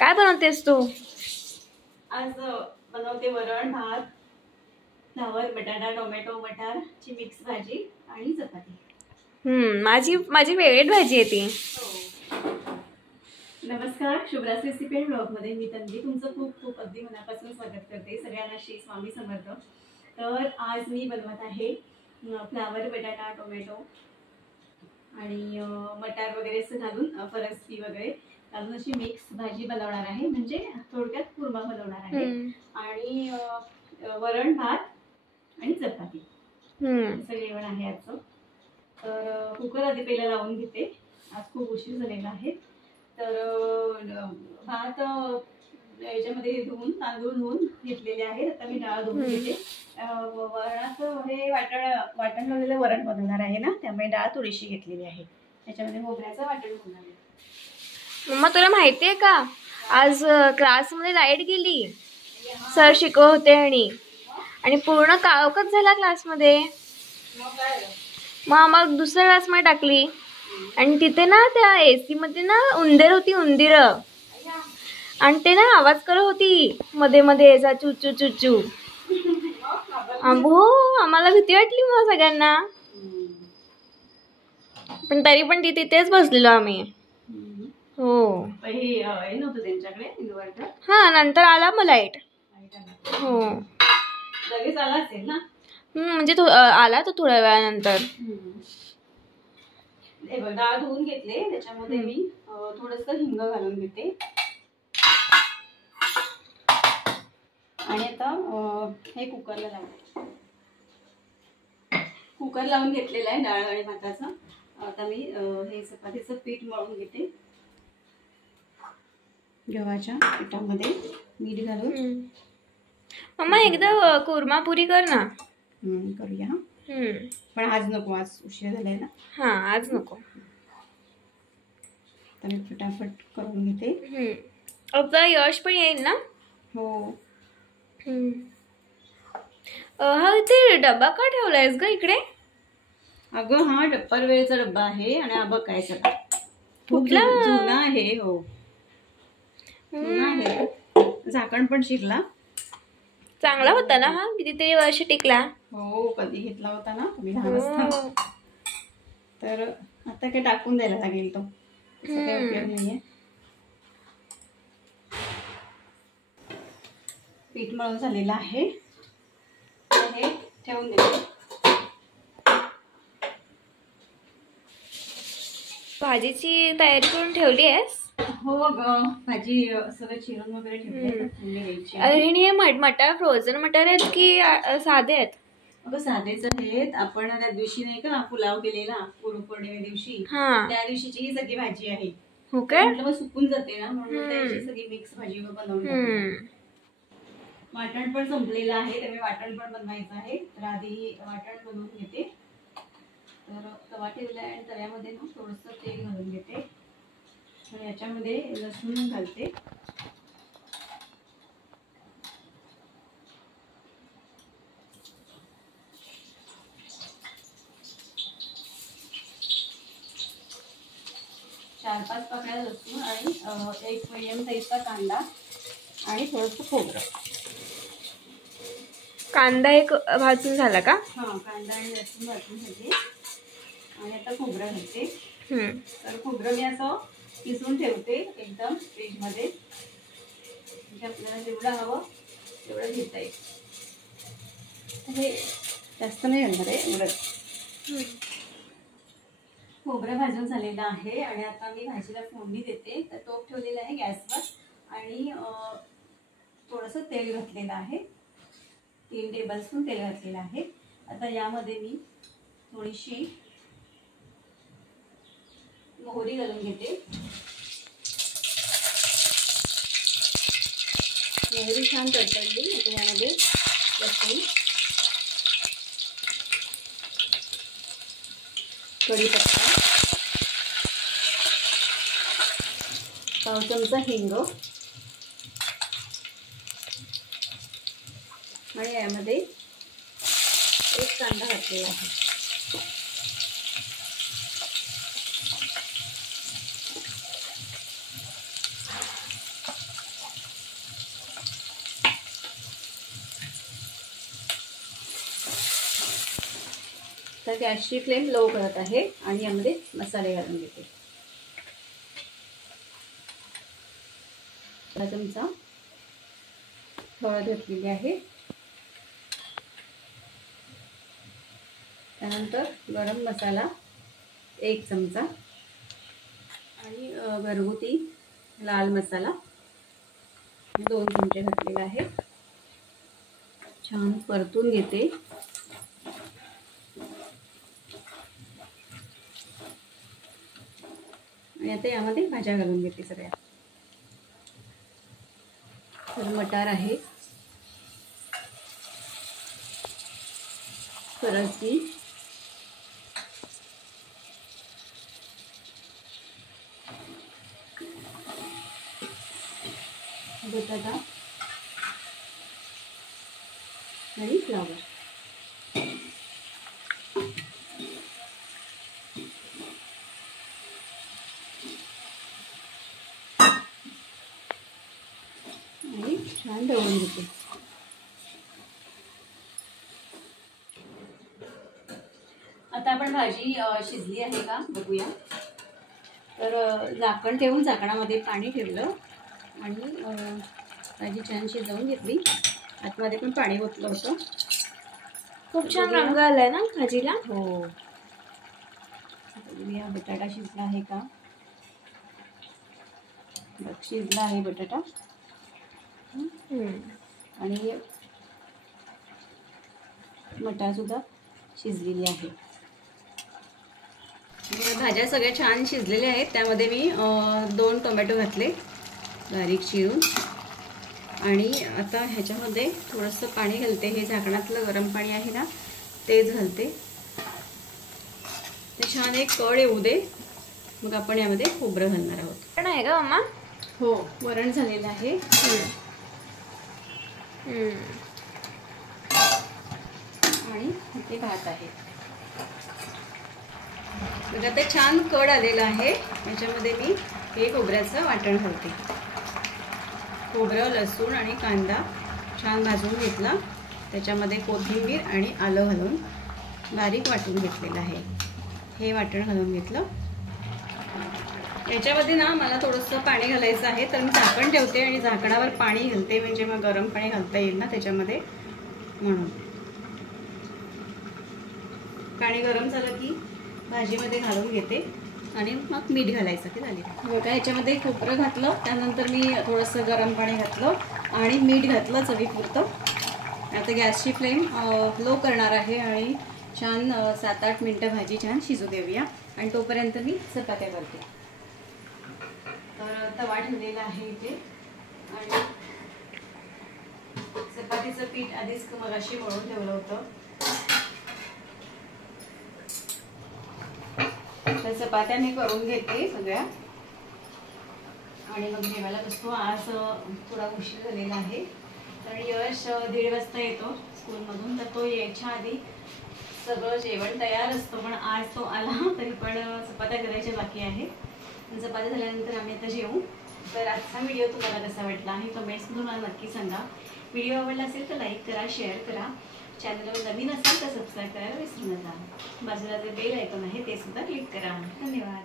काय बनवतेस तू? आज बनवते वरण भात, फ्लावर, बटाटा, टोमॅटो, मटारची मिक्स भाजी आणि चपाती. माझी फेवरेट भाजी आहे ती. नमस्कार, शुभ्रास रेसिपी ब्लॉग मध्ये मी तन्वी तुमचं खूप खूप अगदी मनापासून स्वागत करते. सगळ्यांना श्री स्वामी समर्थ. तर आज मी बनवत आहे फ्लावर, बटाटा, टोमॅटो आणि मटार वगैरे असं घालून फरसबी वगैरे घालून अशी मिक्स भाजी बनवणार आहे. म्हणजे थोडक्यात कुर्मा बनवणार आहे. आणि वरण भात आणि चपाती असं जेवण आहे आजचं. तर कुकर आधी पहिला लावून घेते. आज खूप उशीर झालेला आहे. तर भात याच्यामध्ये धुवून तांदूळ धुवून घेतलेले आहेत. आता मी डाळ धुवून घेते. वरणाचं हे वाटण लावलेलं वरण बनवणार आहे ना, त्यामुळे डाळ थोडीशी घेतलेली आहे. त्याच्यामध्ये खोबऱ्याचं वाटण होणार आहे. मम्मा तुला माहितीये का, आज क्लासमध्ये लाईट गेली. सर शिकवत होते आणि पूर्ण काळोखच झाला क्लासमध्ये. मग आम्हाला दुसऱ्या क्लासमध्ये टाकली आणि तिथे ना त्या AC मध्ये ना उंदीर होती, उंदीर. आणि ते ना आवाज करत होती मध्ये मध्ये याचा चुचू चुचू. हो, आम्हाला भीती वाटली मग सगळ्यांना. पण तरी पण तिथेच बसलेलो आम्ही. हो, नव्हतं त्यांच्याकडे इन्व्हर्टर. हा, नंतर आला मग लाईट. हो, लगेच आला असेल ना. म्हणजे आला तो थोड्या वेळानंतर. डाळ धुवून घेतले. त्याच्यामध्ये मी थोडस हिंग घालून घेते. आणि आता हे कुकरला लावते. कुकर लावून घेतलेला आहे डाळ आणि भाताचा. आता मी हे चपातीचं पीठ मळून घेते. गव्हाच्या पिठामध्ये मीठ घालून. मम्मा एकदा कुर्मा पुरी कर ना. करूया. पण आज नको, आज उशीर झालाय ना. हा, आज नको. तर मी फटाफट करून घेते. आता यश पण येईल ना. हो. हा, इथे डब्बा का ठेवलायस ग इकडे? अगं हा डप्पर वेळेचा डब्बा आहे. आणि हा बघ काय सगळा कुठला जुना आहे. हो, जुना आहे. झाकण पण शिरला. चांगला होता ना हा, कितीतरी वर्ष टिकला. हो, कधी घेतला होता ना तुम्ही लहान असताना. तर आता काय टाकून द्यायला लागेल तो. काही उपयोग नाहीये. पीठ मळून झालेलं आहे. हे ठेवून देते. भाजीची तयारी करून ठेवली आहेस? हो ग, भाजी सगळं चिरून वगैरे ठेवली. आणि हे मटार फ्रोझन मटार आहेत की साधे आहेत? अगं साधेच आहेत. आपण त्या दिवशी नाही का पुलाव केलेला गुरुपौर्णिमे दिवशी, त्या दिवशीची ही सगळी भाजी आहे. हो काय? म्हटलं सुकून जाते ना, म्हणून त्याची सगळी मिक्स भाजी बनवून. वाटण पण संपलेलं आहे, त्यामुळे वाटण पण बनवायचं आहे. तर आधी वाटण बनवून घेते. तर तवा ठेवला आणि तव्यामध्ये ना थोडंसं तेल घालून घेते. आणि याच्यामध्ये लसूण घालते. चार पाच पाकळ्या लसूण आणि एक मीडियम साईजचा कांदा आणि थोडंसं खोबरं. कांदा एक भाजून झाला का? हा, कांदा आणि लसूण भाजून घेते. आणि आता खोबरं घालते. तर खोबरं मी असं किसून ठेवते एकदम फ्रीजमध्ये. म्हणजे आपल्याला जेवढं हवं तेवढं घेता येईल. हे जास्त नाही घालणार आहे एवढं. खोबरं भाजून झालेलं आहे. आणि आता मी भाजीला फोडणी देते. तर टोप ठेवलेला आहे गॅसवर आणि थोडंसं तेल घातलेलं आहे. 3 टेबलस्पून तेल घातलेलं आहे. आता यामध्ये मी थोडीशी मोहरी घालून घेते. मोहरी छान तडतडली. आता यामध्ये लसूण, कढीपत्ता, पाव चमचा हिंग आणि यामध्ये एक कांदा घातलेला आहे. तर गॅसची फ्लेम लो करत आहे आणि यामध्ये मसाले घालून घेते. 1 चमचा हळद घातलेली आहे. त्यानंतर गरम मसाला 1 चमचा आणि घरगुती लाल मसाला 2 चमचे घातलेला आहे. छान परतून घेते. आणि आता यामध्ये भाज्या घालून घेते सगळ्या. तर मटार आहे, फरसबी, बटाटा आणि फ्लावर. आणि छान ढवळून घेते. आता आपण भाजी शिजली आहे का बघूया. तर झाकण ठेवून झाकणामध्ये पाणी ठेवलं आणि भाजी छान शिजवून घेतली. आतमध्ये पण पाणी ओतलं होतं. खूप छान रंग आलाय ना भाजीला. हो. बघूया बटाटा शिजला आहे का. बघ शिजला आहे बटाटा आणि मटार सुद्धा शिजलेली आहे. भाज्या सगळ्या छान शिजलेल्या आहेत. त्यामध्ये मी 2 टोमॅटो घातले बारीक चिरून आणि आता ह्याच्यामध्ये थोडंसं पाणी घालते. हे झाकणातलं गरम पाणी आहे ना तेच घालते. ते छान एक कळ येऊ दे. मग आपण यामध्ये खोबरं घालणार आहोत. पण आहे का मम्मा? हो, वरण झालेलं आहे. आणि इथे भात आहे. बघा ते छान कड आलेलं आहे. याच्यामध्ये मी हे खोबऱ्याचं वाटण घालते. खोबरं, लसूण आणि कांदा छान भाजून घेतला. त्याच्यामध्ये कोथिंबीर आणि आलं घालून बारीक वाटून घेतलेलं आहे. हे वाटण घालून घेतलं. याच्यामध्ये ना मला थोडंसं पाणी घालायचं आहे. तर मी झाकण ठेवते आणि झाकणावर पाणी घालते. म्हणजे मग गरम पाणी घालता येईल ना त्याच्यामध्ये, म्हणून. पाणी गरम झालं की भाजीमध्ये घालून घेते आणि मग मीठ घालायचं की झाली. बघा याच्यामध्ये खोबरं घातलं. त्यानंतर मी थोडंसं गरम पाणी घातलं आणि मीठ घातलं चवीपुरतं. आता गॅसची फ्लेम लो करणार आहे आणि छान 7-8 मिनटं भाजी छान शिजू देऊया. आणि तोपर्यंत मी चपात्या करते. तर तवा ठेवलेला आहे इथे आणि चपातीचं पीठ आधीच मगाशी मळून ठेवलं होतं. तर चपात्या मी करून घेते सगळ्या आणि मग जेवायला बसतो. आज थोडा उशीर झालेला आहे. तर यश 1:30 वाजता येतो स्कूलमधून. तर तो यायच्या आधी सगळं जेवण तयार असतं. पण आज तो आला तरी पण चपात्या करायच्या बाकी आहे. चपात्या झाल्यानंतर आम्ही आता जेवू. तर आजचा व्हिडिओ तुम्हाला कसा वाटला आहे कमेंट्समधून मला नक्की सांगा. व्हिडिओ आवडला असेल तर लाईक करा, शेअर करा. चॅनलवर नवीन असेल तर सबस्क्राईब करायला विसरू नका. बाजूला जे बेल आयकॉन आहे ते सुद्धा क्लिक करा. धन्यवाद.